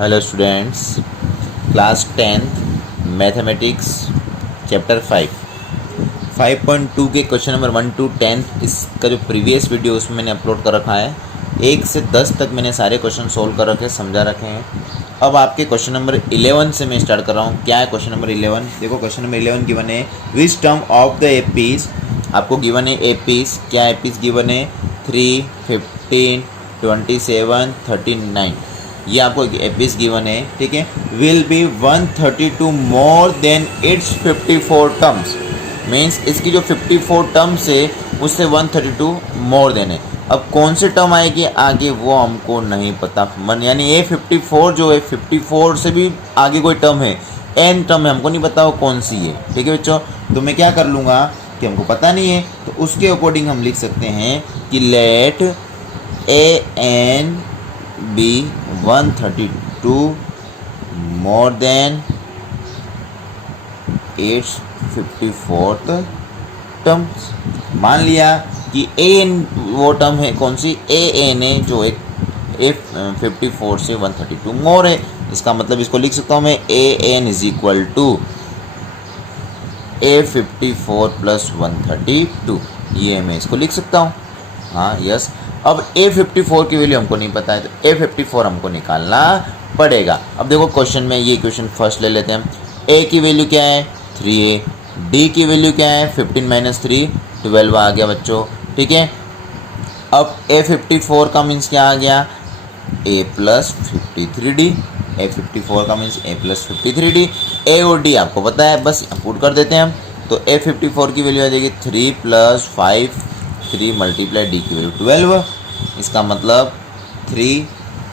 Hello students, class 10th mathematics chapter 5.2 के question number 1 to 10 इसका जो प्रीवियस वीडियो उसमें मैंने अपलोड कर रखा है। 1 से 10 तक मैंने सारे क्वेश्चन सोल्व कर रखे, समझा रखे हैं। अब आपके क्वेश्चन नंबर 11 से मैं स्टार्ट कर रहा हूँ। क्या है क्वेश्चन नंबर 11? देखो, क्वेश्चन नंबर 11 गिवन है which term of the APs. आपको गिवन है एपीस। क्या एपीस गिवन है? 3, 15, 27, 39। ये आपको एपीस गिवन है, ठीक है। Will be 132 more than its 54 terms. Means इसकी जो 54 टर्म्स है उससे 132 मोर देन है। अब कौन से टर्म आएगी आगे वो हमको नहीं पता। यानी ये 54 जो है 54 से भी आगे कोई टर्म है, एन टर्म है, हमको नहीं पता वो कौन सी है, ठीक है बच्चों। तो मैं क्या कर लूँगा कि हमको पता नहीं है, तो उसके अकॉर्डिंग हम लिख सकते हैं कि let a n be 132 more than its 54th terms. मान लिया कि ए एन वो टर्म है, कौन सी? ए एन है जो एक 54 से 132 मोर है। इसका मतलब इसको लिख सकता हूँ मैं A N is equal to A 54 plus 132। ये मैं इसको लिख सकता हूँ, हाँ यस। अब A54 की वैल्यू हमको नहीं पता है, तो A54 हमको निकालना पड़ेगा। अब देखो क्वेश्चन में, ये क्वेश्चन फर्स्ट ले लेते हैं। A की वैल्यू क्या है? 3A। D की वैल्यू क्या है? 15 माइनस 3 12 आ गया बच्चों, ठीक है। अब A54 का मीन्स क्या आ गया? A plus 53D। A54 का means A plus 53D। A और D आपको पता है, बस पुट कर देते हैं हम। तो A54 की वैल्यू आ जाएगी 3 प्लस 5 3 मल्टीप्लाई डी की वैल्यू 12। इसका मतलब 3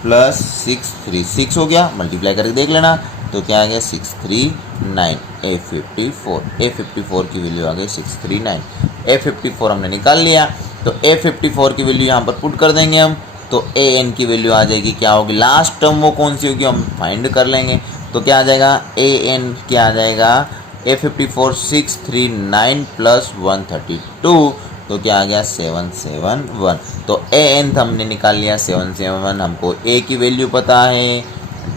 प्लस 6 3 6 हो गया। मल्टीप्लाई करके देख लेना, तो क्या आ गया? 639। A54 की वैल्यू आ गई 639। A54 हमने निकाल लिया, तो A54 की वैल्यू यहाँ पर पुट कर देंगे हम। तो AN की वैल्यू आ जाएगी, क्या होगी? लास्ट टर्म वो कौन सी होगी हम फाइंड कर लेंगे। तो क्या आ जाएगा? AN क्या आ जाएगा? A54 639 प्लस 132, तो क्या आ गया? 771। तो AN हमने निकाल लिया 771। हमको A की वैल्यू पता है,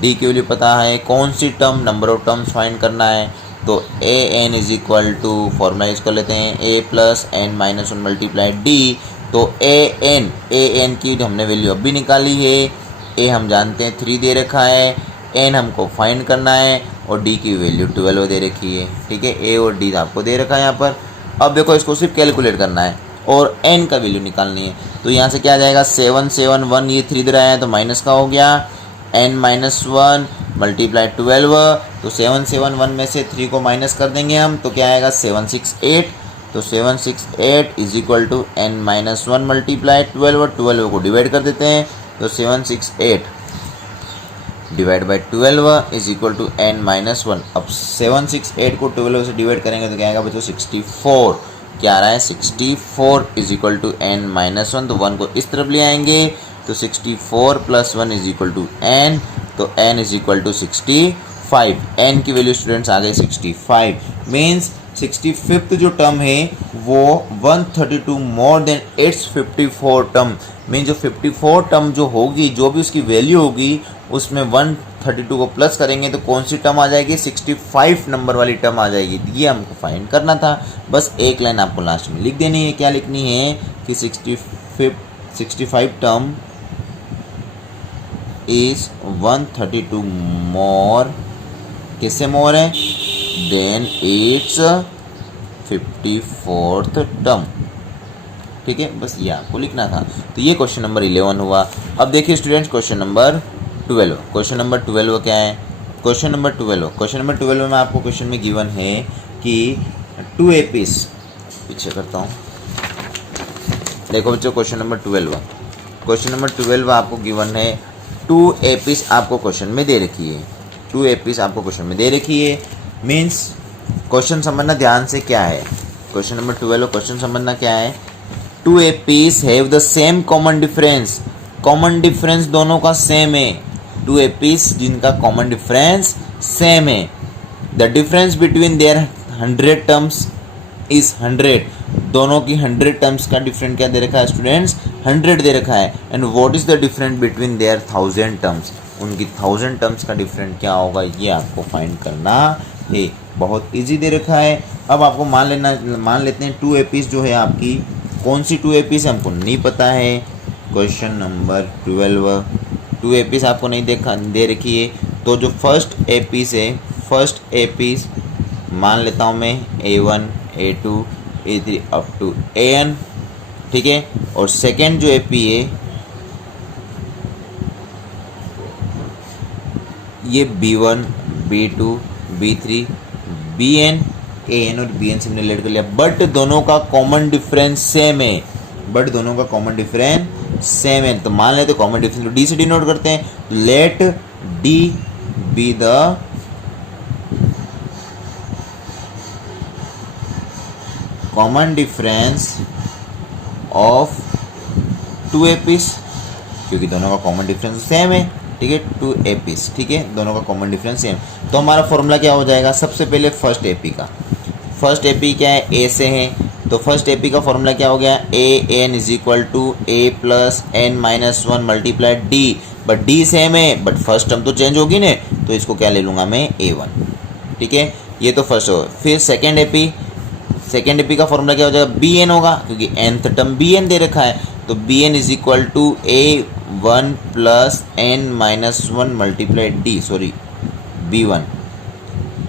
D की वैल्यू पता है, कौन सी term, number of terms find करना है। तो AN is equal to, formula use कर लेते हैं, A plus N minus 1 multiply D। तो AN की हमने वैल्यू अभी निकाली है। A हम जानते हैं 3 दे रखा है, N हमको फाइंड करना है, और D की वैल्यू 12 दे रखी है, ठीक है। A और D आपको दे रखा है यहाँ पर। अब देखो, इसको सिर्फ कैलकुलेट करना है और n का वैल्यू निकालनी है। तो यहाँ से क्या आ जाएगा? 771, ये 3 दे रहा है तो माइनस का हो गया, n माइनस 1 मल्टीप्लाई 12। तो 771 में से 3 को माइनस कर देंगे हम, तो क्या आएगा? 768। तो 768 is equal to n minus 1 multiply 12 को डिवाइड कर देते हैं, तो 768 divide by 12 is equal to n minus 1। अब 768 को 12 से डिवाइड करेंगे तो क्या आएगा बच्चों? 64। क्या आ रहा है? 64 is equal to n minus 1। तो 1 को इस तरफ ले आएंगे, तो 64 plus 1 is equal to n। तो n is equal to 65। n की वैल्यू स्टूडेंट्स आ गई 65। मीन्स 65th जो टर्म है वो 132 more than its 54 term. Mean जो 54 टर्म जो होगी, जो भी उसकी वैल्यू होगी, उसमें 132 को प्लस करेंगे तो कौन सी टर्म आ जाएगी? 65 नंबर वाली टर्म आ जाएगी। ये हमको फाइंड करना था। बस एक लाइन आपको लास्ट में लिख देनी है। क्या लिखनी है? कि 65 टर्म इज 132 मोर, किससे मोर है? देन इट्स 54th टर्म, ठीक है। बस ये आपको लिखना था। तो ये क्वेश्चन नंबर 11 हुआ। अब देखिए students, question number 12। Question number 12 क्या है? क्वेश्चन नंबर 12 में आपको क्वेश्चन में गिवन है कि 2 एपीस, पीछे करता हूँ, देखो बच्चों क्वेश्चन नंबर 12 आपको गिवन है 2 एपीस आपको क्वेश्चन में दे रखी है। 2 एपीस आपको क्वेश्चन में दे रखी है। मीन्स क्वेश्चन समझना ध्यान से। क्या है क्वेश्चन नंबर 12? क्वेश्चन समझना क्या है? 2 apis have the same common difference. Common difference दोनों का सेम है। 2 एपीस जिनका कॉमन डिफरेंस सेम है। The difference between there 100 terms is 100। दोनों की 100 टर्म्स का डिफरेंट क्या दे रखा है स्टूडेंट्स? 100 दे रखा है। And what is the difference between their 1000 terms? उनकी 1000 टर्म्स का डिफरेंट क्या होगा, ये आपको फाइंड करना है। बहुत इजी दे रखा है। अब आपको मान लेते हैं 2 एपीज जो है आपकी, कौन सी 2 एपीज हमको नहीं पता है। क्वेश्चन नंबर 12, 2 एपीज आपको नहीं दे रखी है, तो जो फर्स्ट एपीज है, फर्स्ट एपीज मान लेता हूँ मैं A1, A2, A3 up to AN, ठीक है। और सेकेंड जो एपी है ये B1, B2, B3, BN, AN और BN से हमने रिलेट कर लिया, बट दोनों का कॉमन डिफरेंस सेम है, तो मान लेते कॉमन डिफरेंस तो D से डिनोट करते हैं। Let D be the common difference of 2 APs, क्योंकि दोनों का कॉमन डिफरेंस सेम है, ठीक है। 2 एपीस, ठीक है, दोनों का कॉमन डिफरेंस सेम। तो हमारा फॉर्मूला क्या हो जाएगा, सबसे पहले फर्स्ट एपी का, फर्स्ट एपी क्या है, ए से है, तो फर्स्ट एपी का फॉर्मूला क्या हो गया, A N is equal to A plus N minus 1 multiply D, but D same है, बट फर्स्ट टर्म तो चेंज होगी ना, तो इसको क्या ले लूँगा मैं A1, ठीक है। ये तो फर्स्ट हो। फिर सेकेंड एपी का फॉर्मूला क्या हो जाएगा, बी एन होगा, क्योंकि nth टर्म बी एन दे रखा है, तो b n is equal to A1 plus N minus 1 multiply d, sorry B1,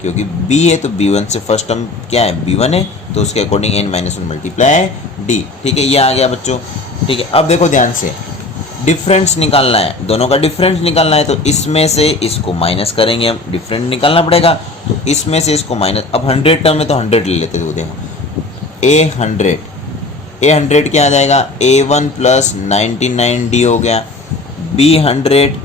क्योंकि B है तो B1 से फर्स्ट टर्म क्या है, B1 है, तो उसके according n minus 1 multiply D, ठीक है। ये आ गया बच्चों, ठीक है। अब देखो ध्यान से, डिफरेंस निकालना है, दोनों का डिफरेंस निकालना है, तो इसमें से इसको माइनस करेंगे हम, डिफरेंस निकालना पड़ेगा, तो इसमें से इसको माइनस, अब 100 टर्म में तो 100 ले लेते थे, देखो A100 क्या आ जाएगा, A1 प्लस 99D हो गया, B100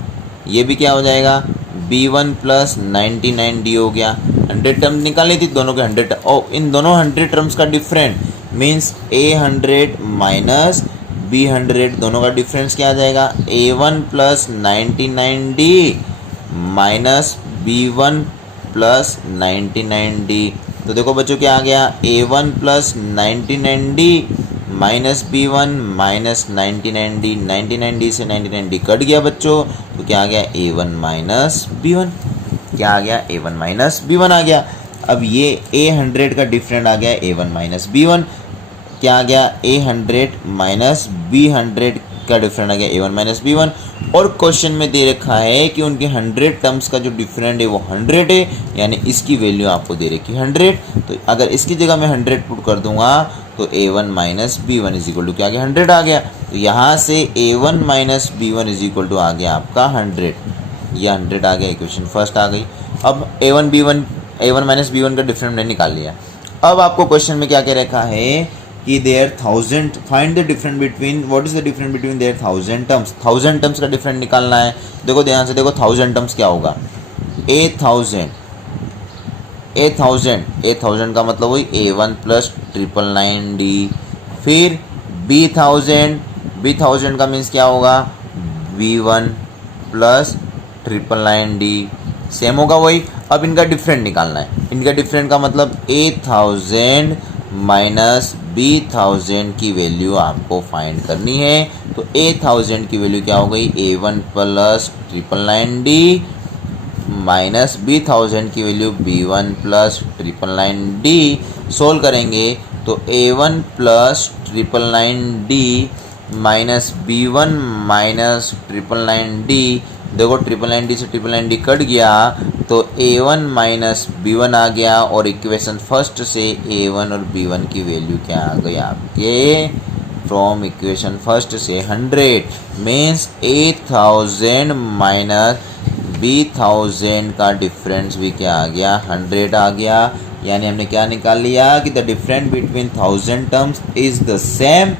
ये भी क्या हो जाएगा, B1 प्लस 99D हो गया। 100 टर्म निकालनी थी, दोनों के 100 और इन दोनों 100 टर्म्स का different means A100 minus B100, दोनों का डिफरेंस क्या आ जाएगा, A1 plus 99D minus B1 plus 99D। तो देखो बच्चों क्या आ गया, A1 plus 99D minus B1 minus 99D, 99D से 99D कट गया बच्चों, तो क्या आ गया, A1 माइनस B1, क्या आ गया, A1 माइनस B1 आ गया। अब ये A100 का डिफरेंट आ गया A1 माइनस B1, क्या आ गया, A100 माइनस B100 का डिफरेंट आ गया A1 माइनस B1। और क्वेश्चन में दे रखा है कि उनके 100 टर्म्स का जो डिफरेंट है वो 100 है, यानी इसकी वैल्यू आपको दे रखी है 100, तो अगर इसकी जगह मैं 100 पुट कर दूंगा तो A1 minus B1 is equal to क्या आ गया, 100 आ गया। तो यहाँ से A1 minus B1 is equal to आ गया आपका 100, यह 100 आ गया, इक्वेशन फर्स्ट आ गई। अब A1 माइनस B1 का डिफरेंट मैंने निकाल लिया। अब आपको क्वेश्चन में क्या कह रखा है कि their 1000, find the difference between, what is the difference between their 1000 terms, 1000 terms का डिफरेंस निकालना है। देखो ध्यान से देखो, 1000 टर्म्स क्या होगा, A1000 का मतलब वही A1 प्लस 999D, फिर B1000 का मीन्स क्या होगा, B1 प्लस 999D, सेम होगा वही। अब इनका डिफरेंट निकालना है, इनका डिफरेंट का मतलब A1000 माइनस B1000 की वैल्यू आपको फाइंड करनी है। तो A1000 की वैल्यू क्या हो गई, A1 plus 999D minus B1000 की value B1 plus 999D। Solve करेंगे तो A1 plus 999D minus B1 minus 999D, देखो 999D से 999D कट गया, तो A1 माइनस B1 आ गया, और इक्वेशन फर्स्ट से A1 और B1 की वैल्यू क्या आ गई आपके, फ्रॉम इक्वेशन फर्स्ट से 100 मीन्स 8000 माइनस B1000 का डिफरेंस भी क्या आ गया, 100 आ गया। यानी हमने क्या निकाल लिया कि the difference between 1000 terms is the same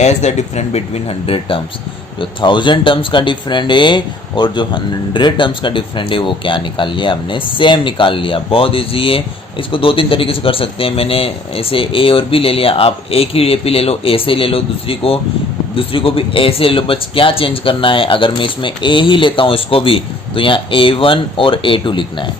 as the difference between 100 terms. जो 1000 टर्म्स का डिफरेंट है और जो 100 टर्म्स का डिफरेंट है वो क्या निकाल लिया हमने, सेम निकाल लिया। बहुत इजी है, इसको 2-3 तरीके से कर सकते हैं। मैंने ऐसे ए और बी ले लिया, आप एक ही एपी ले लो, ए से ले लो, दूसरी को भी ए से ले लो, बस क्या चेंज करना है, अगर मैं इसमें ए ही लेता हूँ इसको भी, तो यहाँ A1 और A2 लिखना है,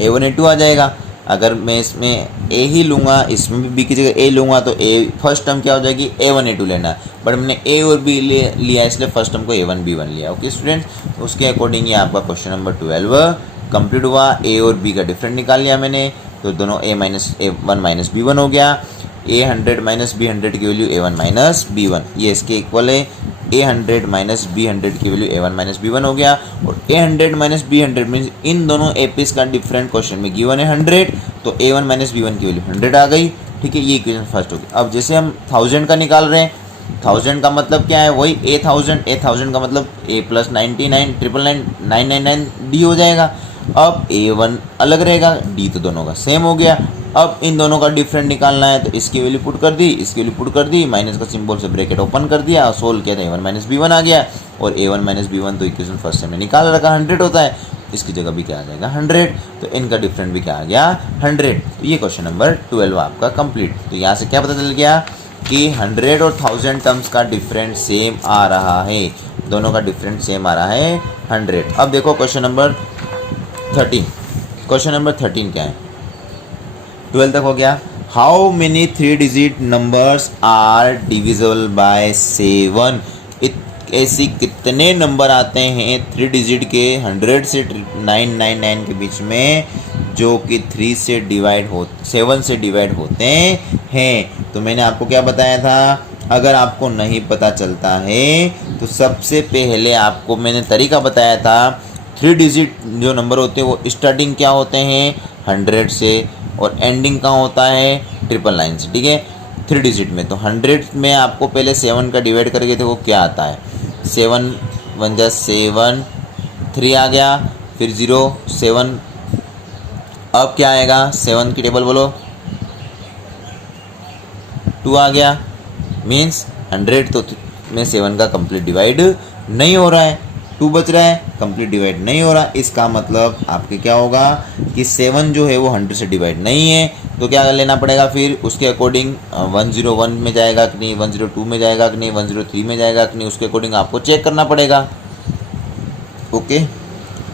A1 A2 आ जाएगा। अगर मैं इसमें ए ही लूँगा, इसमें भी बी की जगह ए लूँगा, तो ए फर्स्ट टर्म क्या हो जाएगी, A1 A2 लेना। बट हमने ए और बी लिया, इसलिए फर्स्ट टर्म को A1 B1 लिया। ओके स्टूडेंट्स, उसके अकॉर्डिंग ये आपका क्वेश्चन नंबर 12 कंप्लीट हुआ। ए और बी का डिफरेंट निकाल लिया मैंने, तो दोनों A-1 माइनस B1 हो गया। A100 माइनस B100 की वैल्यू A1 माइनस B1, ये इसके इक्वल है। A100 माइनस B100 की वैल्यू A1 माइनस B1 हो गया। और A100 minus B100 means in दोनों एपीस का डिफरेंट क्वेश्चन में गिवन है 100, तो A1 माइनस B1 की वैल्यू 100 आ गई। ठीक है, ये इक्वेशन फर्स्ट होगी। अब जैसे हम 1000 का निकाल रहे हैं, 1000 का मतलब क्या है, वही A1000 का मतलब A प्लस 99 999 999 D हो जाएगा। अब A1 अलग रहेगा, D तो दोनों का सेम हो गया। अब इन दोनों का डिफरेंट निकालना है, तो इसकी वैल्यू पुट कर दी, इसकी वैल्यू पुट कर दी, माइनस का सिंबल से ब्रैकेट ओपन कर दिया और सोल्व किया, तो A1 माइनस B1 आ गया। और A1 माइनस B1 तो इक्वेशन फर्स्ट से हमने निकाल रखा 100 होता है, इसकी जगह भी क्या आ जाएगा 100, तो इनका डिफरेंट भी क्या आ गया 100। तो ये क्वेश्चन नंबर 12 आपका कंप्लीट। तो यहाँ से क्या पता चल गया कि 100 और 1000 टर्म्स का डिफरेंट सेम आ रहा है, दोनों का डिफरेंट सेम आ रहा है 100। अब देखो क्वेश्चन नंबर 13, क्वेश्चन नंबर 13 क्या है, 12 तक हो गया। How many 3 digit numbers are divisible by 7? ऐसी कितने नंबर आते हैं 3 डिजिट के 100 से 999 के बीच में, जो कि 7 से डिवाइड होते हैं। तो मैंने आपको क्या बताया था, अगर आपको नहीं पता चलता है तो सबसे पहले आपको मैंने तरीका बताया था। 3 डिजिट जो नंबर होते हैं वो स्टार्टिंग क्या होते हैं 100 से, और एंडिंग कहाँ होता है 999 से। ठीक है, 3 डिजिट में तो 100 में आपको पहले 7 का डिवाइड करके देखो क्या आता है, 7 1 जा 7, 3 आ गया, फिर 0 7। अब क्या आएगा 7 की टेबल बोलो, 2 आ गया, मीन्स 100 तो में 7 का कंप्लीट डिवाइड नहीं हो रहा है, 2 बच रहा है, कंप्लीट डिवाइड नहीं हो रहा। इसका मतलब आपके क्या होगा कि 7 जो है वो 100 से डिवाइड नहीं है, तो क्या लेना पड़ेगा फिर उसके अकॉर्डिंग 101 में जाएगा कि नहीं, 102 में जाएगा कि नहीं, 103 में जाएगा कि नहीं, उसके अकॉर्डिंग आपको चेक करना पड़ेगा। ओके,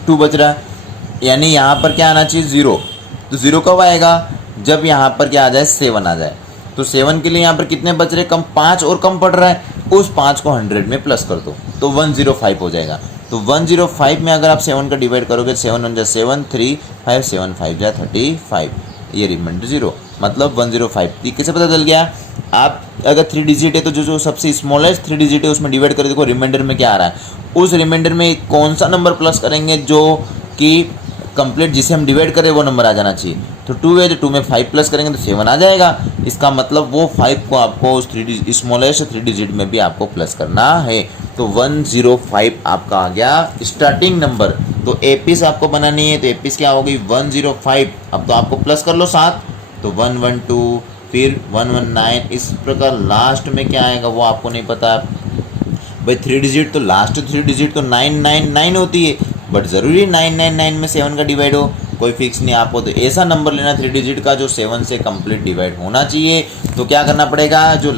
2 बच रहा है, यानी यहाँ पर क्या आना चाहिए 0, तो 0 कब आएगा, जब यहाँ पर क्या आ जाए 7 आ जाए। तो 7 के लिए यहाँ पर कितने बच रहे, कम 5 और कम पड़ रहा है, उस 5 को 100 में प्लस कर दो तो 105 हो जाएगा। तो 105 में अगर आप 7 का डिवाइड करोगे, 7 1 जा 7, 3 5 7 5 जा 35, ये रिमाइंडर 0, मतलब 105। ये कैसे पता चल गया, आप अगर 3 डिजिट है तो जो सबसे स्मॉलेस्ट 3 डिजिट है उसमें डिवाइड कर देखो रिमाइंडर में क्या आ रहा है, उस रिमाइंडर में कौन सा नंबर प्लस करेंगे जो कि कंप्लीट जिसे हम डिवाइड करें वो नंबर आ जाना चाहिए। तो 2 है, तो 2 में 5 प्लस करेंगे तो 7 आ जाएगा। इसका मतलब वो 5 को आपको उस स्मॉलेस्ट 3 डिजिट में भी आपको प्लस करना है। तो 105 आपका आ गया स्टार्टिंग नंबर। तो एपीस आपको बनानी है, तो एपीस क्या होगी 105। अब तो आपको प्लस कर लो 7, तो 112, फिर 119, इस प्रकार लास्ट में क्या आएगा वो आपको नहीं पता भाई। 3 डिजिट तो लास्ट 3 डिजिट तो 999 होती है, बट ज़रूरी 999 में 7 का डिवाइड हो, कोई फिक्स नहीं। आपको तो ऐसा नंबर लेना 3 डिजिट का जो 7 से कंप्लीट डिवाइड होना चाहिए। तो क्या करना पड़ेगा, जो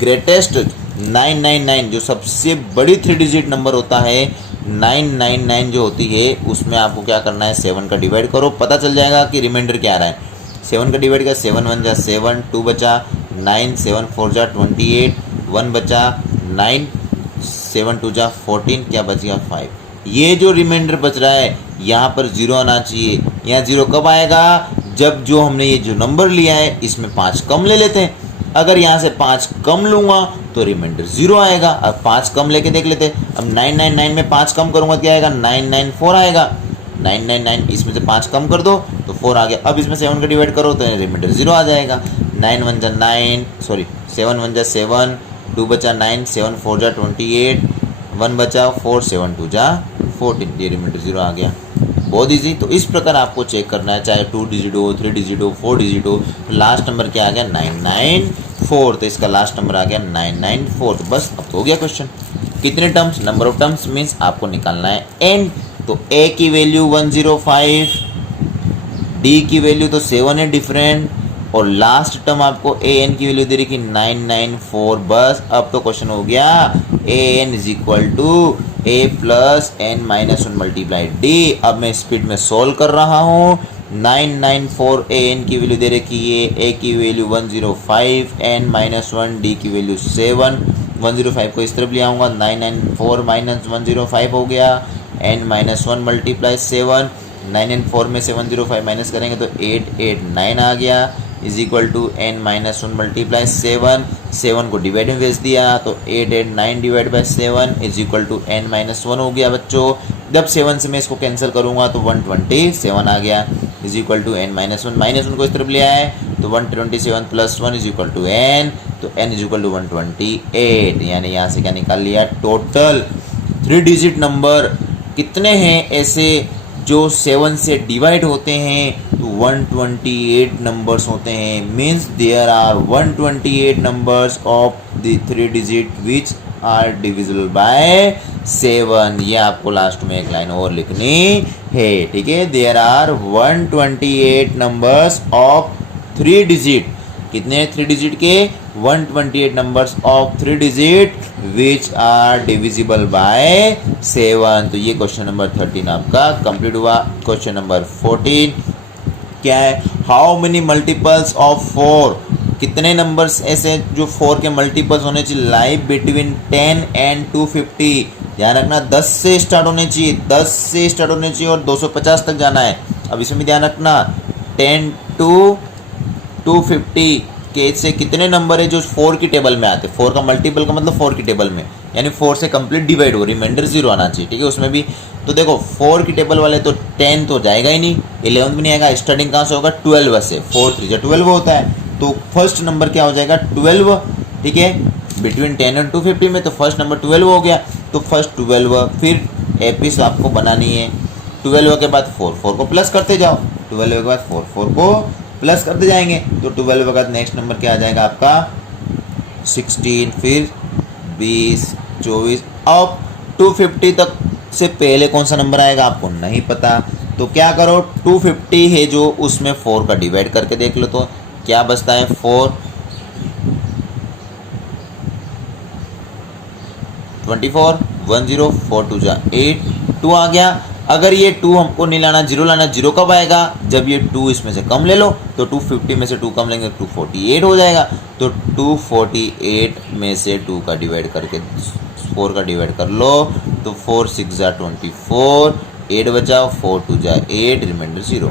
ग्रेटेस्ट 999 जो सबसे बड़ी 3 डिजिट नंबर होता है 999 जो होती है, उसमें आपको क्या करना है 7 का डिवाइड करो, पता चल जाएगा कि रिमाइंडर क्या आ रहा है। 7 का डिवाइड का 7 1 जा 7, 2 बचा 9, 7 4 जा 28, 1 बचा 9, 7 2 जा 14, क्या बच गया 5। ये जो रिमाइंडर बच रहा है यहाँ पर 0 आना चाहिए। यहाँ 0 कब आएगा, जब जो हमने ये जो नंबर लिया है इसमें 5 कम ले लेते हैं। अगर यहाँ से 5 कम लूँगा तो रिमाइंडर 0 आएगा। अब 5 कम लेके देख लेते हैं। अब 999 में 5 कम करूँगा क्या आएगा 994 आएगा। 999 इसमें से 5 कम कर दो तो 4 आ गया। अब इसमें 7 का डिवाइड करो तो रिमाइंडर 0 आ जाएगा। 9 1 जा 9, सॉरी 7 1 जा 7, 2 बचा 9, 7 4 जा 28, 1 बचा 4, 7 2 जा 14, ये रिमाइंडर 0 आ गया। बहुत ईजी। तो इस प्रकार आपको चेक करना है, चाहे 2 डिजिट हो, 3 डिजिट हो, 4 डिजिट हो। तो लास्ट नंबर क्या आ गया 994, तो इसका लास्ट नंबर आ गया 994। तो बस अब तो हो गया क्वेश्चन। कितने terms, number of terms means आपको निकालना है एन। तो ए की वैल्यू 105, डी की वैल्यू तो 7 है डिफरेंट, और लास्ट टर्म आपको ए एन की वैल्यू दे रही 994। बस अब तो क्वेश्चन हो गया A N is equal to A plus N minus 1 multiply D. अब मैं स्पीड में सोल्व कर रहा हूँ, 994 ए एन की वैल्यू दे रखी है, ए की वैल्यू 105, n माइनस 1, डी की वैल्यू 7। 105 को इस तरफ ले आऊँगा, 994 माइनस 105 हो गया, n माइनस 1 मल्टीप्लाई 7, 9 एंड 4 में से 105 माइनस करेंगे तो 889 आ गया, is equal to n minus 1 multiply 7, 7 को डिवाइड में भेज दिया तो 889 divide by 7 is equal to n minus 1 हो गया बच्चों। जब 7 से मैं इसको कैंसिल करूँगा तो 127 आ गया, is equal to n minus 1, minus 1 को इस तरफ ले आए तो 127 plus 1 is equal to n, तो n इज इक्वल टू 128, यानी यहाँ से क्या निकाल लिया, टोटल 3 डिजिट नंबर कितने हैं ऐसे जो 7 से डिवाइड होते हैं, तो 128 नंबर्स होते हैं। Means there are 128 numbers of the 3 digit which are divisible by 7। ये आपको लास्ट में एक लाइन और लिखनी है, ठीक है। There are 128 numbers of 3 digit, कितने 3 डिजिट के, 128 numbers of 3 digit which are divisible by 7। तो ये क्वेश्चन नंबर 13 आपका कंप्लीट हुआ। क्वेश्चन नंबर 14 क्या है, हाउ मेनी मल्टीपल्स ऑफ 4, कितने नंबर्स ऐसे जो 4 के मल्टीपल्स होने चाहिए, लाइव बिटवीन 10 एंड 250। ध्यान रखना 10 से स्टार्ट होने चाहिए, 10 से स्टार्ट होने चाहिए और 250 तक जाना है। अब इसमें ध्यान रखना 10 to 250 के से कितने नंबर है जो 4 की टेबल में आते हैं, 4 का मल्टीपल का मतलब 4 की टेबल में, यानी 4 से कंप्लीट डिवाइड हो, रिमाइंडर 0 आना चाहिए, ठीक है। उसमें भी तो देखो 4 की टेबल वाले तो 10 तो जाएगा ही नहीं, 11 भी नहीं आएगा, स्टार्टिंग कहाँ से होगा 12 से, 4 3 12 होता है, तो फर्स्ट नंबर क्या हो जाएगा 12, ठीक है। बिटवीन 10 एंड 250 में तो फर्स्ट नंबर 12 हो गया, तो फर्स्ट 12, फिर एपिस आपको बनानी है, 12 के बाद 4 को प्लस करते जाओ, 12 के बाद 4 को प्लस करते जाएंगे, तो 12 के बाद नेक्स्ट नंबर क्या आ जाएगा आपका 16, फिर 20, 24। अब 250 तक से पहले कौन सा नंबर आएगा आपको नहीं पता, तो क्या करो 250 है जो उसमें 4 का डिवाइड करके देख लो, तो क्या बचता है 4, 24, 10, 4 2 जा 8, 2 आ गया। अगर ये 2 हमको नहीं लाना, 0 लाना, 0 कब आएगा जब ये 2 इसमें से कम ले लो, तो 250 में से 2 कम लेंगे 248 हो जाएगा, तो 248 में से 2 का डिवाइड करके 4 का डिवाइड कर लो, तो 4 6 जा 24, 8 बचाओ, 4 2 जा 8, रिमाइंडर 0,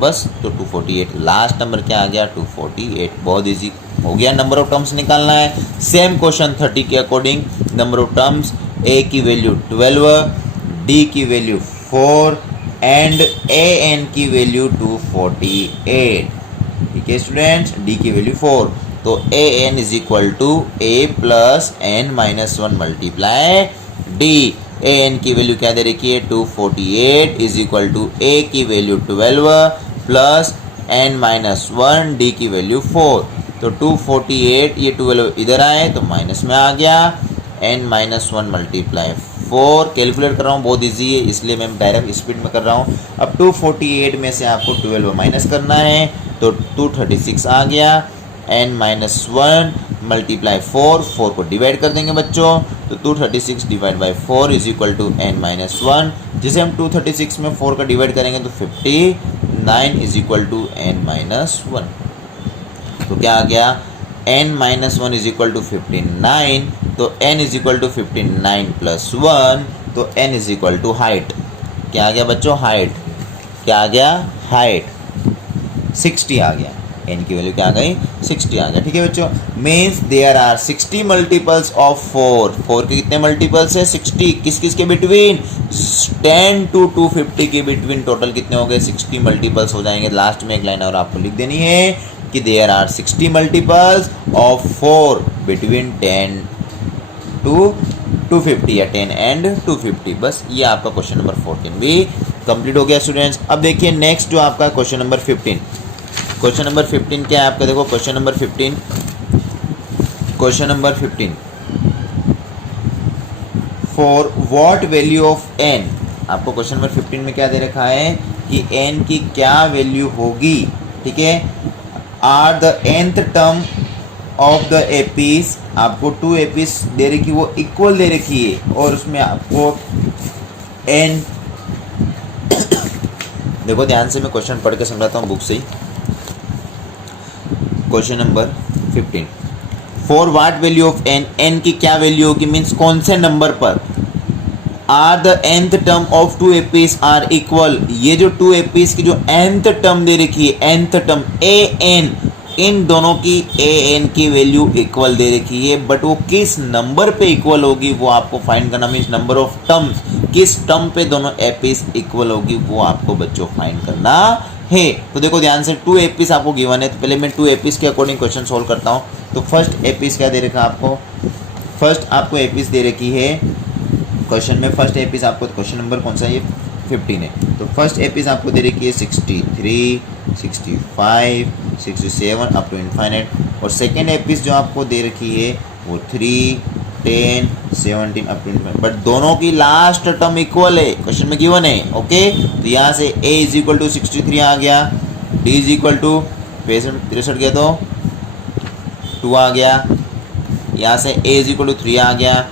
बस। तो 248 लास्ट नंबर क्या आ गया 248। बहुत इजी हो गया, नंबर ऑफ टर्म्स निकालना है। सेम क्वेश्चन 30 के according number of terms, A की वैल्यू 12, डी की वैल्यू 4 एंड ए एन की वैल्यू 248, ठीक है स्टूडेंट्स। डी की वैल्यू 4, तो A N is equal to A plus N minus 1 multiply D. A N की वैल्यू क्या दे रखी है 248 इज इक्वल टू ए की value 12 plus N minus 1, d की वैल्यू 4। तो 248 ये 12 इधर आए तो माइनस में आ गया, एन माइनस 1 मल्टीप्लाई 4। कैलकुलेट कर रहा हूँ, बहुत इजी है इसलिए मैं डायरेक्ट स्पीड में कर रहा हूँ। अब 248 में से आपको 12 माइनस करना है, तो 236 आ गया, एन माइनस 1 मल्टीप्लाई 4 को डिवाइड कर देंगे बच्चों, तो 236 divide by 4 is equal to n minus 1, जिसे हम 236 में 4 का डिवाइड करेंगे तो 59 is equal to n minus 1। तो क्या आ गया n minus 1 is equal to 59, तो n is equal to 59 plus 1, तो n is equal to height, क्या आ गया बच्चों हाइट, क्या आ गया हाइट 60 आ गया, n की वैल्यू क्या आ गई 60 आ गया, ठीक है बच्चों। Means there are 60 multiples of 4 के कितने मल्टीपल्स है 60, किस किस के बिटवीन 10 to 250 के बिटवीन टोटल कितने हो गए 60 मल्टीपल्स हो जाएंगे। लास्ट में एक लाइन और आपको लिख देनी है कि there are 60 multiples of 4 between 10 to 250 या 10 एंड 250। बस ये आपका क्वेश्चन नंबर 14 भी कंप्लीट हो गया स्टूडेंट्स। अब देखिए नेक्स्ट जो आपका क्वेश्चन नंबर 15, क्वेश्चन नंबर 15 क्या है आपका, देखो question number 15, question number 15 for what value of n, आपको क्वेश्चन नंबर 15 में क्या दे रखा है कि n की क्या वैल्यू होगी, ठीक है। Are the nth term of the APs, आपको 2 एपीस दे रखी वो इक्वल दे रखी है और उसमें आपको n देखो ध्यान से मैं क्वेश्चन पढ़ के समझाता हूँ बुक से ही। Question number 15, for what value of N, N की क्या वैल्यू होगी, मीन्स कौन से नंबर पर are the nth term of two APs are equal, ये जो टू एपीज की जो nth टर्म दे रखी है, nth टर्म ए एन, इन दोनों की ए एन की वैल्यू इक्वल दे रखी है, बट वो किस नंबर पे इक्वल होगी वो आपको फाइंड करना, मीन्स नंबर ऑफ टर्म्स, किस टर्म पे दोनों एपीज इक्वल होगी वो आपको बच्चों फाइंड करना है। तो देखो ध्यान से, टू एपीज आपको गिवन है, तो पहले मैं टू एपीज के अकॉर्डिंग क्वेश्चन सोल्व करता हूँ। तो फर्स्ट एपीज क्या दे रखा है आपको, फर्स्ट आपको एपीज दे रखी है क्वेश्चन में, फर्स्ट एपीज आपको, क्वेश्चन नंबर कौन सा है, ये 15 है, तो फर्स्ट एपीज आपको दे रखी है 63, 65, 67 अप टू इनफाइनाइट, और सेकेंड एपीज जो आपको दे रखी है वो 3, 10, 17 अप टू इनफाइनाइट, बट दोनों की लास्ट टर्म इक्वल है, क्वेश्चन में गिवन है। ओके, तो यहाँ से a इज इक्वल टू 63 आ गया, d इज इक्वल टू 63 गया तो 2 आ गया, यहाँ से a इज इक्वल टू 3 आ गया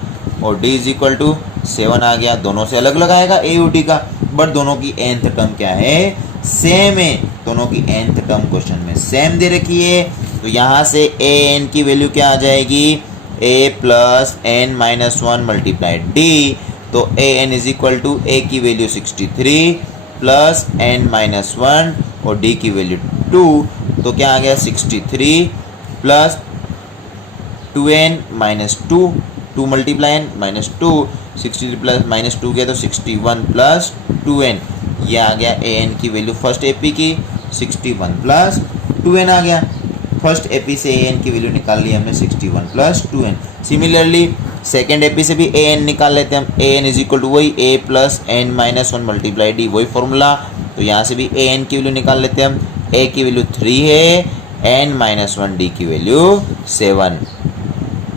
और d इज इक्वल टू 7 आ गया। दोनों से अलग अलग आएगा a और d का, बट दोनों की nth टर्म क्या है, सेम है, दोनों की nth टर्म क्वेश्चन में सेम दे रखी है। तो यहाँ से a n की वैल्यू क्या आ जाएगी, a plus n minus 1 multiply d, तो a n is equal to a की वैल्यू 63 प्लस n माइनस 1 और d की वैल्यू 2, तो क्या आ गया 63 plus 2n minus 2 multiply n minus 2, 63 plus minus 2 गया तो 61 प्लस 2n, ये आ गया ए एन की वैल्यू फर्स्ट एपी की 61 प्लस 2n आ गया। फर्स्ट एपी से ए एन की वैल्यू निकाल ली हमने 61 plus 2n। Similarly second AP से भी ए एन निकाल लेते हैं हम, ए एन इज इक्वल टू वही a plus n minus 1 multiply D, वही फॉर्मूला, तो यहाँ से भी ए एन की वैल्यू निकाल लेते हैं हम, a की वैल्यू 3 है, n माइनस 1 d की वैल्यू 7,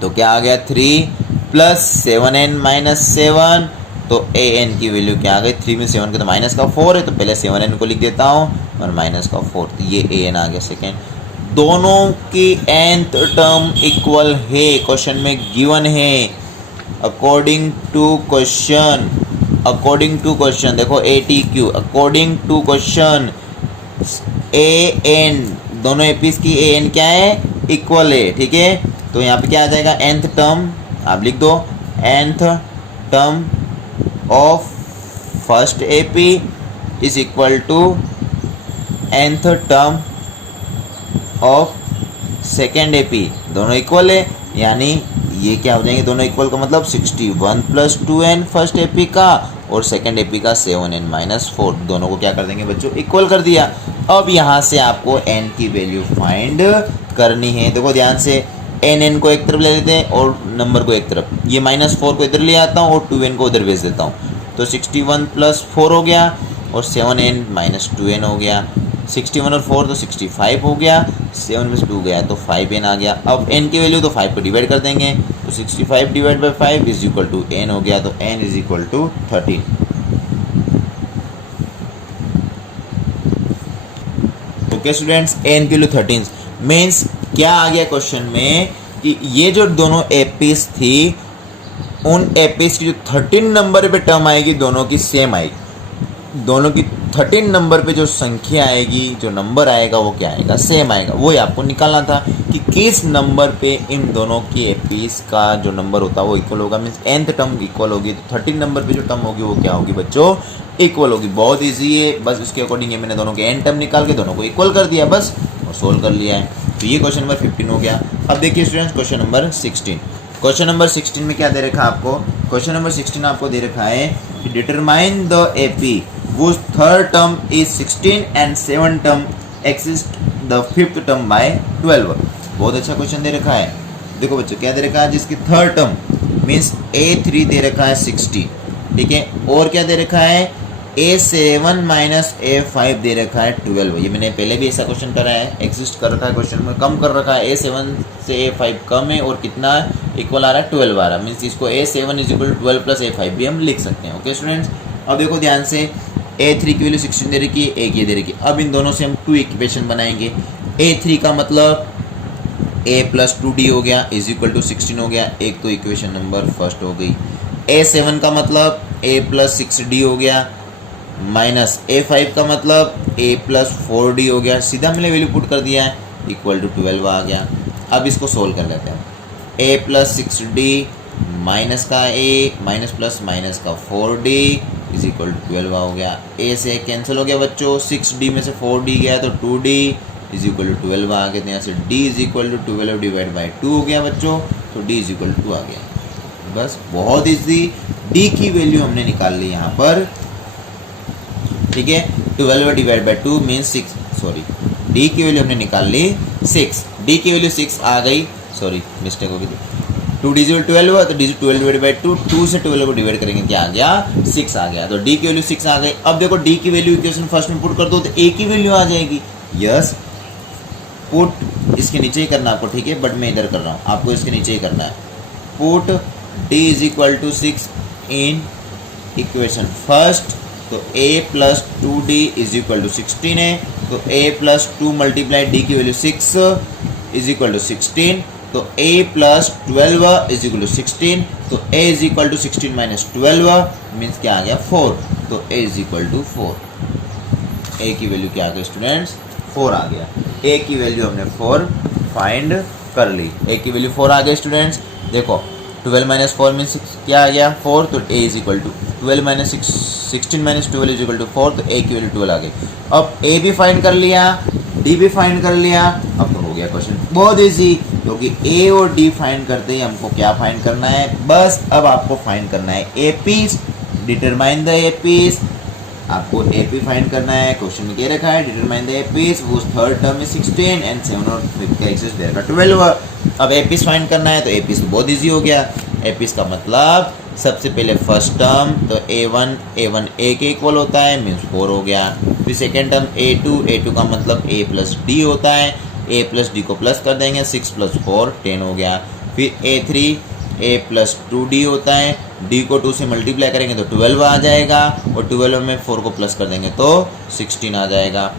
तो क्या आ गया 3 प्लस 7n माइनस 7, तो ए एन की वैल्यू क्या आ गई, 3 में 7 का तो माइनस का 4 है, तो पहले 7n को लिख देता हूँ और माइनस का 4, तो ये ए एन आ गया सेकेंड। दोनों की nth टर्म इक्वल है, क्वेश्चन में गिवन है, according to question, according to question, देखो ATQ, according to question a n, दोनों एपीज की ए एन क्या है, इक्वल है, ठीक है। तो यहाँ पे क्या आ जाएगा, nth टर्म आप लिख दो, nth term of first AP is equal to nth term of second AP, दोनों इक्वल है, यानी ये क्या हो जाएंगे, दोनों इक्वल का मतलब 61 प्लस 2n फर्स्ट एपी का और सेकेंड एपी का 7n माइनस 4, दोनों को क्या कर देंगे बच्चों, इक्वल कर दिया। अब यहाँ से आपको n की वैल्यू फाइंड करनी है। देखो ध्यान से, n को एक तरफ ले लेते हैं और नंबर को एक तरफ, ये माइनस 4 को इधर ले आता हूँ और 2n को उधर भेज देता हूँ, तो 61 प्लस 4 हो गया और 7n माइनस 2n हो गया, 61 और 4 तो 65 हो गया, 7 में से 2 गया तो 5n आ गया। अब n की वैल्यू तो 5 को डिवाइड कर देंगे, तो 65 divide by 5 is equal to n हो गया, तो n is equal to 13। Okay students, n की वैल्यू 13 मीन्स क्या आ गया क्वेश्चन में कि ये जो दोनों एपीज थी, उन एपीज की जो 13 नंबर पे टर्म आएगी दोनों की सेम आएगी, दोनों की 13 नंबर पे जो संख्या आएगी, जो नंबर आएगा वो क्या आएगा, सेम आएगा। वही आपको निकालना था कि किस नंबर पे इन दोनों की एपीज का जो नंबर होता है वो इक्वल होगा, मीन्स nth टर्म इक्वल होगी, तो 13 नंबर पे जो टर्म होगी वो क्या होगी बच्चों, इक्वल होगी। बहुत ईजी है, बस उसके अकॉर्डिंग ये मैंने दोनों के n टर्म निकाल के दोनों को इक्वल कर दिया बस और सोल्व कर लिया है। तो ये क्वेश्चन नंबर 15 हो गया। अब देखिए students question number 16। Question number 16 में क्या दे रखा है आपको, क्वेश्चन नंबर 16 आपको दे रखा है कि determine the AP whose third term is 16 and 7th term exist the 5th term by 12। बहुत अच्छा क्वेश्चन दे रखा है। देखो बच्चों क्या दे रखा है, जिसकी थर्ड टर्म मीन्स A3 दे रखा है 60, ठीक है, और क्या दे रखा है A7 माइनस A5 दे रखा है 12। ये मैंने पहले भी ऐसा क्वेश्चन करा है, एग्जिस्ट कर रखा है क्वेश्चन में, कम कर रखा है, A7 से A5 कम है और कितना इक्वल आ रहा है 12 आ रहा है, मीन्स इसको A7 is equal 12 plus A5 भी हम लिख सकते हैं। ओके स्टूडेंट्स, अब देखो ध्यान से, A3 की वैल्यू 16 दे रखी है, A की दे रखी है। अब इन दोनों से हम 2 इक्वेशन बनाएंगे। A3 का मतलब A प्लस 2D हो गया इज इक्वल टू 16 हो गया, एक तो इक्वेशन नंबर फर्स्ट हो गई। A7 का मतलब A प्लस 6D हो गया माइनस A5 का मतलब A प्लस 4D हो गया, सीधा मैंने वैल्यू पुट कर दिया है, इक्वल टू 12 आ गया। अब इसको सोल्व कर लेते हैं। A प्लस 6D माइनस का A माइनस प्लस माइनस का 4D इज इक्वल टू 12 हो गया। A से कैंसिल हो गया बच्चों, 6D में से 4D गया तो 2D इज इक्वल टू 12 आ गया। तो यहाँ से D is equal to 12 divide by 2 हो गया बच्चों, तो D इज इक्वल टू 2 आ गया। बस बहुत ईजी, D की वैल्यू हमने निकाल ली यहाँ पर, ठीक है। 12 divide by 2 means 6, sorry D की वैल्यू हमने निकाल ली 6, D की वैल्यू 6 आ गई, सॉरी मिस्टेक हो गई थी। 2D इज 12 तो D 12 डिवाइड बाई 2, 2 से 12 को डिवाइड करेंगे क्या आ गया 6 आ गया। तो D की वैल्यू 6 आ गई। अब देखो D की वैल्यू इक्वेशन फर्स्ट में पुट कर दो तो A की वैल्यू आ जाएगी। यस, पुट इसके नीचे ही करना आपको, ठीक है, बट मैं इधर कर रहा हूँ, आपको इसके नीचे ही करना है। Put D is equal to 6 in equation first, तो A plus 2D is equal to 16 है, तो A प्लस 2 मल्टीप्लाई D की वैल्यू 6 इज इक्वल टू 16, तो A plus 12 is equal to 16, तो A is equal to 16 minus 12 means क्या आ गया 4, तो A is equal to 4। A की वैल्यू क्या आ गई स्टूडेंट्स 4 आ गया। A की वैल्यू हमने 4 फाइंड कर ली। A की वैल्यू 4 आ गई स्टूडेंट्स। देखो 12 माइनस 4 मीन्स क्या आ गया 4, तो A is equal to 12 minus 16 minus 12 is equal to 4, तो A की वैल्यू 12 आ गई। अब A भी फाइंड कर लिया, D भी फाइंड कर लिया, अब तो हो गया क्वेश्चन बहुत इजी, क्योंकि A और D फाइंड करते ही हमको क्या फाइंड करना है, बस अब आपको फाइंड करना है APs, डिटरमाइन द APs। आपको AP फाइंड करना है, क्वेश्चन में क्या रखा है, determine the APs whose third term is 16 and 7 और 5 का एक्सेस देयर का 12। अब APs फाइंड करना है, तो APs बहुत इजी हो गया। APs का मतलब सबसे पहले फर्स्ट टर्म तो A1 A के इक्वल होता है मीन्स 4 हो गया। फिर सेकेंड टर्म A2 का मतलब A प्लस D होता है, A प्लस D को प्लस कर देंगे, 6 प्लस 4 10 हो गया। फिर A3 A प्लस 2D होता है, D को 2 से मल्टीप्लाई करेंगे तो 12 आ जाएगा, और 12 में 4 को प्लस कर देंगे तो 16 आ जाएगा,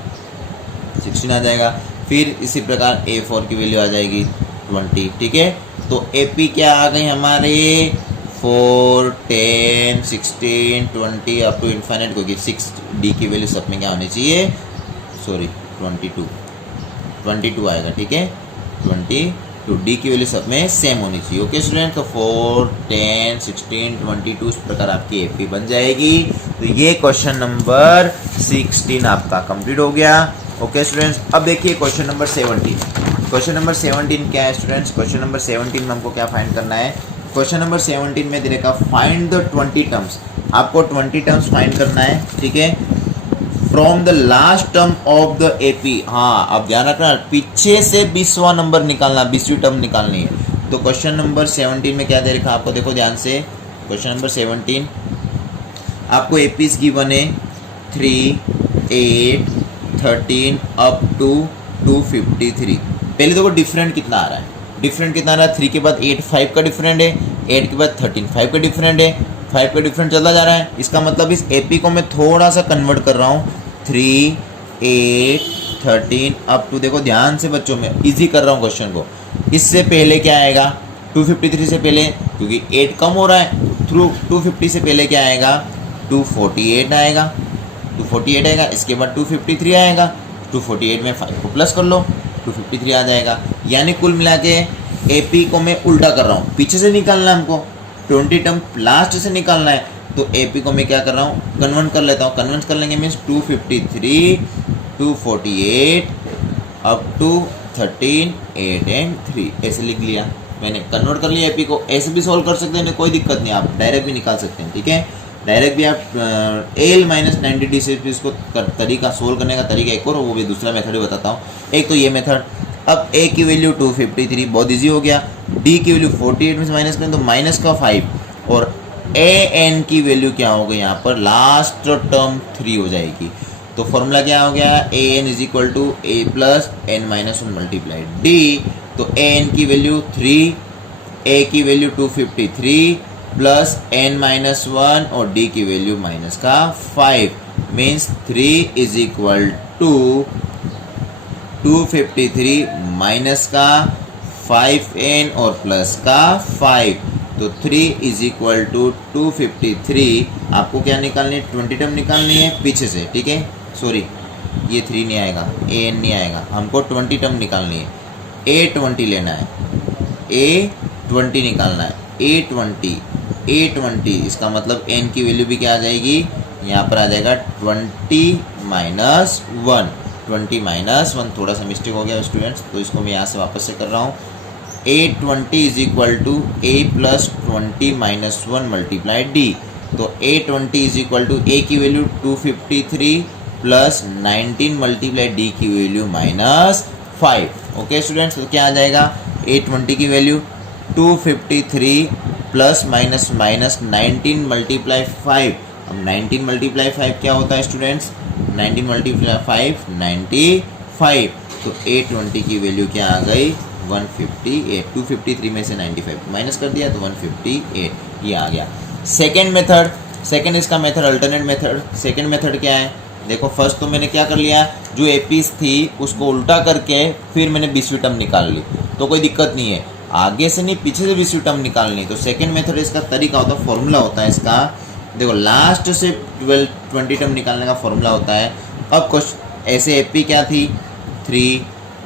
16 आ जाएगा। फिर इसी प्रकार A4 की वैल्यू आ जाएगी 20, ठीक है। तो AP क्या आ गई हमारे 4 10 16 20 अप टू इन्फाइनाइट, क्योंकि 6D की वैल्यू सब में क्या होनी चाहिए, सॉरी 22 आएगा, ठीक है 22, D की वैल्यू सब में सेम होनी चाहिए। ओके स्टूडेंट, तो 4 10 16 22 इस प्रकार आपकी AP बन जाएगी। तो ये क्वेश्चन नंबर 16 आपका कंप्लीट हो गया। ओके स्टूडेंट्स, अब देखिए क्वेश्चन नंबर 17। क्वेश्चन नंबर 17 क्या है स्टूडेंट्स, क्वेश्चन नंबर 17 में हमको क्या फाइंड करना है, क्वेश्चन नंबर 17 में दे रखा फाइंड द 20 टर्म्स, आपको 20 टर्म्स फाइंड करना है, ठीक है, from the last term of the AP। हाँ, अब ध्यान रखना पीछे से 20वां नंबर निकालना, 20वीं टर्म निकालनी है। तो क्वेश्चन नंबर 17 में क्या दे रखा आपको, देखो ध्यान से, क्वेश्चन नंबर 17 आपको APs गिवन है 3 8 13 अप टू 253। पहले देखो डिफरेंट कितना आ रहा है, डिफरेंट कितना आ रहा है, 3 के बाद 8 5 का डिफरेंट है, 8 के बाद 13 5 का डिफरेंट है, 5 का डिफरेंट चलता जा रहा है। इसका मतलब इस AP को मैं थोड़ा सा कन्वर्ट कर रहा हूँ, 3 8 13 अप टू, देखो ध्यान से बच्चों में इजी कर रहा हूँ क्वेश्चन को। इससे पहले क्या आएगा 253 से पहले, क्योंकि 8 कम हो रहा है, थ्रू 250 से पहले क्या आएगा 248 आएगा, 248 आएगा, इसके बाद 253 आएगा, 248 में 5 को प्लस कर लो 253 आ जाएगा। यानी कुल मिला के AP को मैं उल्टा कर रहा हूँ, पीछे से निकालना है हमको, 20 टर्म लास्ट से निकालना है, तो AP को मैं क्या कर रहा हूँ कन्वर्ट कर लेता हूँ, कन्वर्ट कर लेंगे मीन्स 253 248 अप टू 13 8 एंड 3 ऐसे लिख लिया मैंने, कन्वर्ट कर लिया AP को। ऐसे भी सॉल्व कर सकते हैं, कोई दिक्कत नहीं, आप डायरेक्ट भी निकाल सकते हैं, ठीक है, डायरेक्ट भी आप AL-90D से भी इसको तरीका सोल्व करने का तरीका एक और, वो भी दूसरा मेथड भी बताता हूँ। एक तो ये मेथड, अब A की वैल्यू 253 बहुत इजी हो गया, D की वैल्यू 48 में से माइनस करें तो माइनस का 5, और AN की वैल्यू क्या होगा यहाँ पर लास्ट टर्म 3 हो जाएगी। तो फॉर्मूला क्या हो गया, AN is equal to A plus N minus 1 multiply D। तो AN की वैल्यू 3, A की वैल्यू 253 प्लस N माइनस 1 और D की वैल्यू माइनस का 5 means 3 is equal to 253 minus का 5N और प्लस का 5 तो 3 इज इक्वल टू 253। आपको क्या निकालनी है, 20 टर्म निकालनी है पीछे से, ठीक है। सॉरी, ये 3 नहीं आएगा, an नहीं आएगा, हमको 20 टर्म निकालनी है। a20 लेना है, a20 निकालना है, a20 इसका मतलब n की वैल्यू भी क्या आ जाएगी, यहाँ पर आ जाएगा 20 माइनस 1। 20 माइनस 1 थोड़ा सा मिस्टेक हो गया स्टूडेंट्स, तो इसको मैं यहाँ से वापस से कर रहा हूँ। a20 is equal to a plus 20 minus 1 multiply d। तो a20 is equal to a की वैल्यू 253 प्लस 19 मल्टीप्लाई d की वैल्यू माइनस 5। ओके स्टूडेंट्स, तो क्या आ जाएगा, a20 की वैल्यू 253 प्लस माइनस 19 मल्टीप्लाई 5। अब 19 मल्टीप्लाई 5 क्या होता है स्टूडेंट्स, 19 मल्टीप्लाई 5 95। तो a20 की वैल्यू क्या आ गई, 158। 253 में से 95 माइनस कर दिया तो 158 ये आ गया। सेकेंड मेथड, सेकेंड इसका method alternate method. Second method क्या है, देखो फर्स्ट तो मैंने क्या कर लिया, जो एपीस थी उसको उल्टा करके फिर मैंने बीसवीं टर्म निकाल ली, तो कोई दिक्कत नहीं है। आगे से नहीं पीछे से बीसवीं टर्म निकालनी, तो सेकेंड मेथड इसका तरीका होता है, फॉर्मूला होता है इसका, देखो लास्ट से 20 टर्म निकालने का फॉर्मूला होता है। अब क्वेश्चन ऐसे एपी क्या थी, 3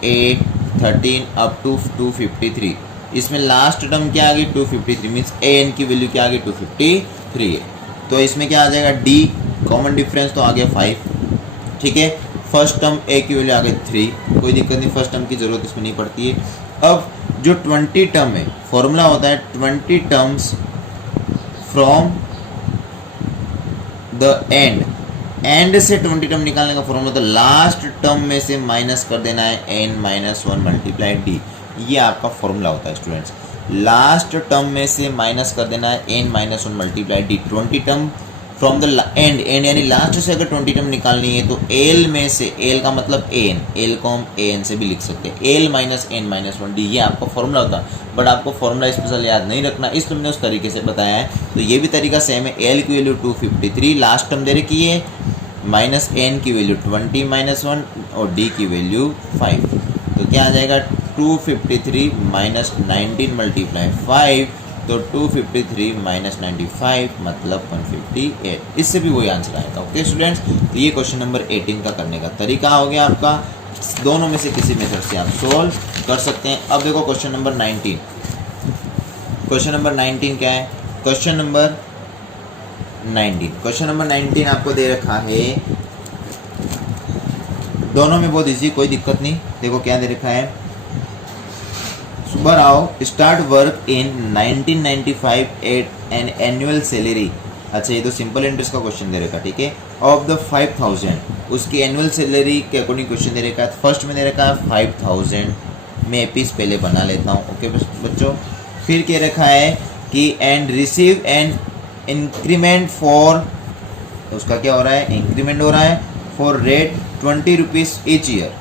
8 13 अप टू 253, इसमें लास्ट टर्म क्या आ गई 253, मीन्स ए एन की वैल्यू क्या आ गई 253 है। तो इसमें क्या आ जाएगा, डी कॉमन डिफरेंस तो आ गया 5, ठीक है। फर्स्ट टर्म ए की वैल्यू आ गई 3, कोई दिक्कत नहीं, फर्स्ट टर्म की जरूरत इसमें नहीं पड़ती है। अब जो 20 टर्म है, फॉर्मूला होता है 20 टर्म्स फ्रॉम द एंड से 20 टर्म निकालने का फॉर्मूला, तो लास्ट टर्म में से माइनस कर देना है n माइनस 1 मल्टीप्लाई डी। ये आपका फॉर्मूला होता है स्टूडेंट्स, लास्ट टर्म में से माइनस कर देना है n minus 1 multiply D. 20 term from the end यानी लास्ट से अगर 20 टर्म निकालनी है तो l में से, l का मतलब an, l को हम an से भी लिख सकते हैं, l minus n minus 1 D, ये आपका फॉर्मूला होता है। बट आपको फॉर्मूला स्पेशल याद नहीं रखना, इसलिए मैंने उस तरीके से बताया है। तो ये भी तरीका सेम है, l की वैल्यू 253, लास्ट टर्म दे रखी है, माइनस n की वैल्यू 20 माइनस 1 और d की वैल्यू 5। तो क्या आ जाएगा 253 माइनस 19 मल्टीप्लाई 5, तो 253 माइनस 95 मतलब 158। इससे भी वही आंसर आएगा। ओके स्टूडेंट्स, तो ये क्वेश्चन नंबर 18 का करने का तरीका हो गया आपका। दोनों में से किसी मेथड से आप सोल्व कर सकते हैं। अब देखो क्वेश्चन नंबर 19। क्वेश्चन नंबर 19 क्या है, क्वेश्चन नंबर 19 आपको दे रखा है, दोनों में बहुत इजी, कोई दिक्कत नहीं। देखो क्या दे रखा है, सुबह आओ start work in 1995 at an annual salary. अच्छा, ये तो सिंपल इंटरेस्ट का क्वेश्चन दे रखा, ठीक है। ऑफ द 5000, उसकी एनुअल सैलरी के अकॉर्डिंग क्वेश्चन दे रखा है। फर्स्ट में दे रखा है 5000, मैं एपीस पहले बना लेता हूँ। ओके बच्चों, फिर क्या रखा है कि and receive an increment for, उसका क्या हो रहा है, इंक्रीमेंट हो रहा है for rate 20 rupees each year.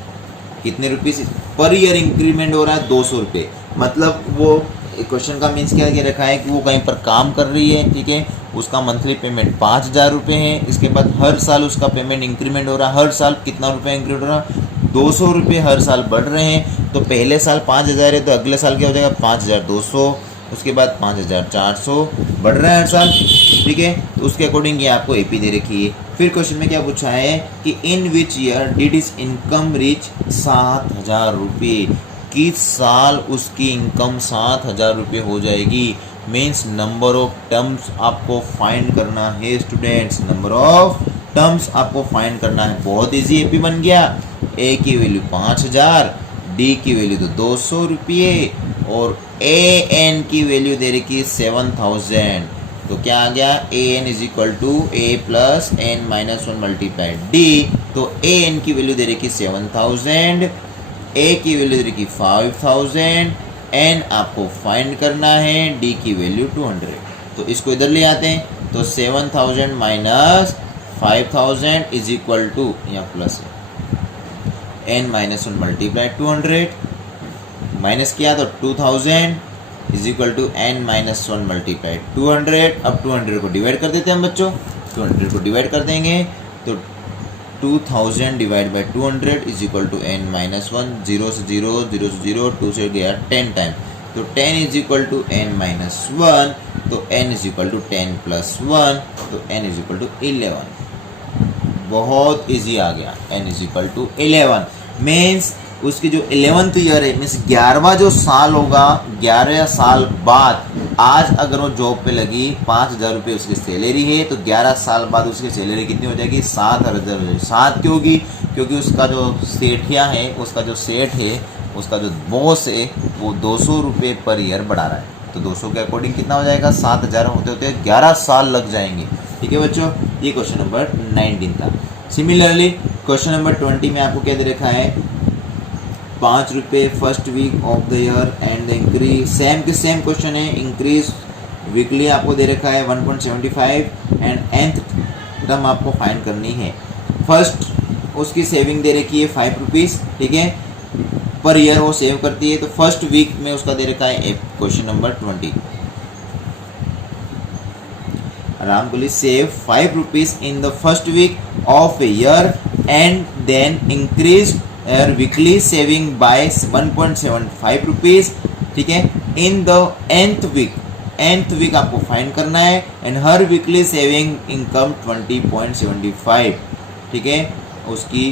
कितने रुपीज़ पर ईयर इंक्रीमेंट हो रहा है, 200 रुपये। मतलब वो क्वेश्चन का मीन्स क्या रखा है कि वो कहीं पर काम कर रही है, ठीक है, उसका मंथली पेमेंट 5000 रुपये है। इसके बाद हर साल उसका पेमेंट इंक्रीमेंट हो रहा है, हर साल कितना रुपये इंक्रीमेंट हो रहा है, 200 रुपये हर साल बढ़ रहे हैं। तो पहले साल 5000 है, तो अगले साल क्या हो जाएगा 5200, उसके बाद 5400, बढ़ रहा है हर साल, ठीक है। तो उसके अकॉर्डिंग ये आपको एपी दे रखी है। फिर क्वेश्चन में क्या पूछा है कि in which year did his income reach 7000 रुपये, किस साल उसकी इनकम 7000 रुपये हो जाएगी। मीन्स नंबर ऑफ टर्म्स आपको फाइंड करना है स्टूडेंट्स, नंबर ऑफ टर्म्स आपको फाइंड करना है। बहुत इजी एपी बन गया। ए की वैल्यू 5000, डी की वैल्यू तो 200 रुपये और ए एन की वैल्यू दे रखी 7000। तो क्या आ गया, A N is equal to A plus N minus 1 multiply D. तो ए एन की वैल्यू दे रखी 7000, ए की वैल्यू दे रखी 5000, एन आपको फाइंड करना है, डी की वैल्यू 200। तो इसको इधर ले आते हैं, तो 7000 माइनस 5000 इज इक्वल टू, यहाँ plus N minus 1 multiply 200, minus किया तो 2000 is equal to n minus 1 multiply 200। अब 200 को डिवाइड कर देते हैं हम बच्चों, 200 को डिवाइड कर देंगे तो 2000 divide by 200 is equal to n minus 1, 0 से 0, 0 से 0, 2 से गया 10 टाइम, तो 10 is equal to n minus 1, तो n is equal to 10 plus 1, तो n इज इक्वल टू 11। बहुत इजी आ गया। n is equal to 11 means उसकी जो 11th ईयर है, मीन्स 11वां जो साल होगा, 11 साल बाद आज अगर वो जॉब पे लगी, 5,000 रुपये उसकी सैलरी है, तो 11 साल बाद उसकी सैलरी कितनी हो जाएगी? 7,000। 7 क्यों होगी? क्योंकि उसका जो सेठिया है, उसका जो सेठ है, उसका जो बॉस है, वो 200 रुपये पर ईयर बढ़ा रहा है। तो 200 के अकॉर्डिंग कितना हो जाएगा? 7,000 होते होते 11 साल लग जाएंगे। ठीक है बच्चों, ये क्वेश्चन नंबर 19 था। सिमिलरली क्वेश्चन नंबर 20 में आपको क्या दे रखा है? 5 रुपये first week of the year and the increase, same के सेम क्वेश्चन है। इंक्रीज वीकली आपको दे रखा है 1.75 एंड nth टर्म आपको फाइंड करनी है। फर्स्ट उसकी सेविंग दे रखी है 5 रुपीज़, ठीक है, पर ईयर वो सेव करती है। तो फर्स्ट वीक में उसका दे रखा है क्वेश्चन नंबर 20, आराम को save 5 rupees in the first week of a year and then increase weekly saving by 1.75 rupees, ठीक है, इन द nth वीक आपको फाइंड करना है एंड हर वीकली सेविंग इनकम 20.75, ठीक है, उसकी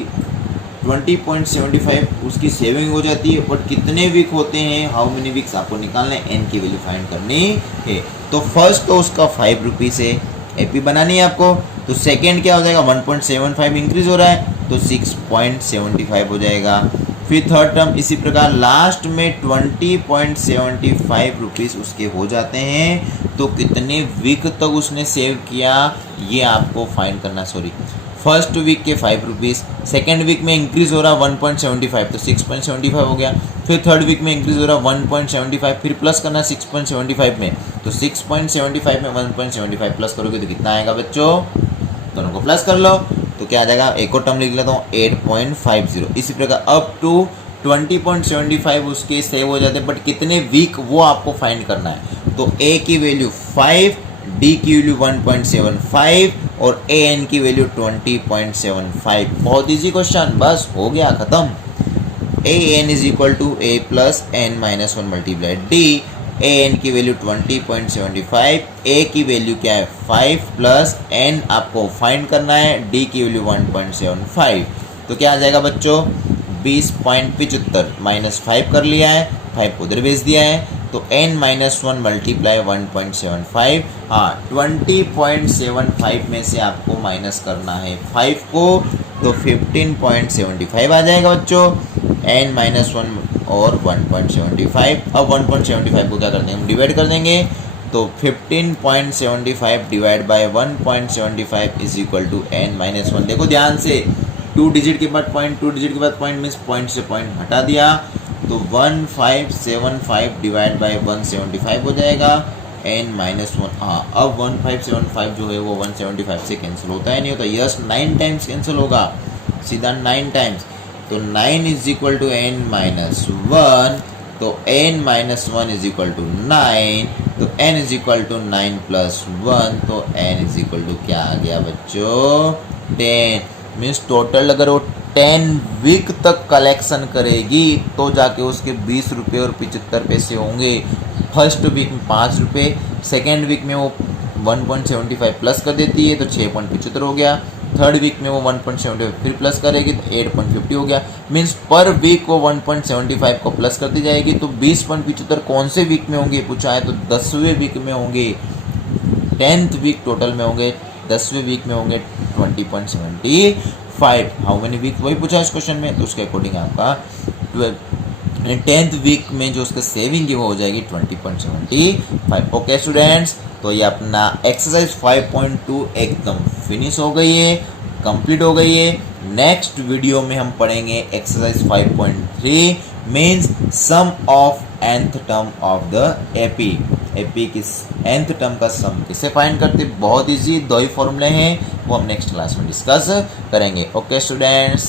20.75 उसकी सेविंग हो जाती है। बट कितने वीक होते हैं, हाउ मेनी वीक्स आपको निकालना है, n की वैल्यू फाइंड करनी है। तो फर्स्ट तो उसका 5 रुपीज़ है, एपी बनानी है आपको। तो सेकेंड क्या हो जाएगा? 1.75 इंक्रीज हो रहा है, तो 6.75 हो जाएगा। फिर थर्ड टर्म इसी प्रकार लास्ट में 20.75 रुपीज़ उसके हो जाते हैं। तो कितने वीक तक उसने सेव किया, ये आपको फाइंड करना। सॉरी, फर्स्ट वीक के 5 रुपीज़, सेकेंड वीक में इंक्रीज हो रहा 1.75, तो 6.75 हो गया। फिर थर्ड वीक में इंक्रीज हो रहा 1.75, फिर प्लस करना 6.75 में, तो 6.75 में 1.75 प्लस करोगे तो कितना आएगा बच्चों? दोनों को प्लस कर लो तो क्या आ जाएगा? एक और टर्म लिख लेता हूँ 8.50। इसी प्रकार अप टू 20.75 उसके सेव हो जाते हैं, बट कितने वीक वो आपको फाइंड करना है। तो ए की वैल्यू 5, डी की वैल्यू 1.75 और ए एन की वैल्यू 20.75। बहुत इजी क्वेश्चन, बस हो गया खत्म। A N is equal to A plus N minus 1 multiplied D. A N की वैल्यू 20.75, ए की वैल्यू क्या है? 5 प्लस एन आपको फाइंड करना है, डी की वैल्यू 1.75। तो क्या आ जाएगा बच्चों? 20.75 माइनस 5 कर लिया है, 5 को उधर भेज दिया है, तो n माइनस 1 मल्टीप्लाई 1.75। हाँ, 20.75 में से आपको माइनस करना है 5 को, तो 15.75 आ जाएगा बच्चों। n माइनस 1 और 1.75। अब 1.75 को क्या करते हैं? हम डिवाइड कर देंगे, तो 15.75 divide by 1.75 is equal to n minus 1। देखो ध्यान से, 2 डिजिट के बाद पॉइंट, 2 डिजिट के बाद पॉइंट मीन्स पॉइंट से पॉइंट हटा दिया, तो 1575 डिवाइड बाय 175 हो जाएगा n माइनस 1। हाँ, अब 1575 जो है वो 175 से कैंसिल होता है, नहीं होता? यस, 9 टाइम्स कैंसिल होगा, सीधा 9 टाइम्स। तो 9 is equal to n minus 1, तो n minus 1 is equal to 9, तो n is equal to 9 plus 1, तो n इज इक्वल टू क्या आ गया बच्चों? 10। मीन्स टोटल अगर वो 10 वीक तक कलेक्शन करेगी तो जाके उसके 20 रुपये और 75 पैसे होंगे। फर्स्ट वीक में 5 रुपये, सेकेंड वीक में वो 1.75 प्लस कर देती है तो 6.75 हो गया। थर्ड वीक में वो 1.75 फिर प्लस करेगी तो 8.50 हो गया। मीन्स पर वीक वो 1.75 को प्लस करती जाएगी। तो 20.75 कौन से वीक में होंगे पूछा है, तो 10वें वीक में होंगे, 10th वीक टोटल में होंगे, 10वें वीक में होंगे 20.75। हाउ मेनी वीक वही पूछा है इस क्वेश्चन में, तो उसके अकॉर्डिंग आपका 10th वीक में जो उसका सेविंग है वो हो जाएगी 20.75। ओके स्टूडेंट्स, तो ये अपना एक्सरसाइज 5.2 एकदम फिनिश हो गई है, कंप्लीट हो गई है। नेक्स्ट वीडियो में हम पढ़ेंगे exercise 5.3 means sum of nth term of the AP. AP की nth टर्म का सम किसे फाइंड करते, बहुत इजी, 2 ही फॉर्मूले हैं, वो हम नेक्स्ट क्लास में डिस्कस करेंगे। Okay students.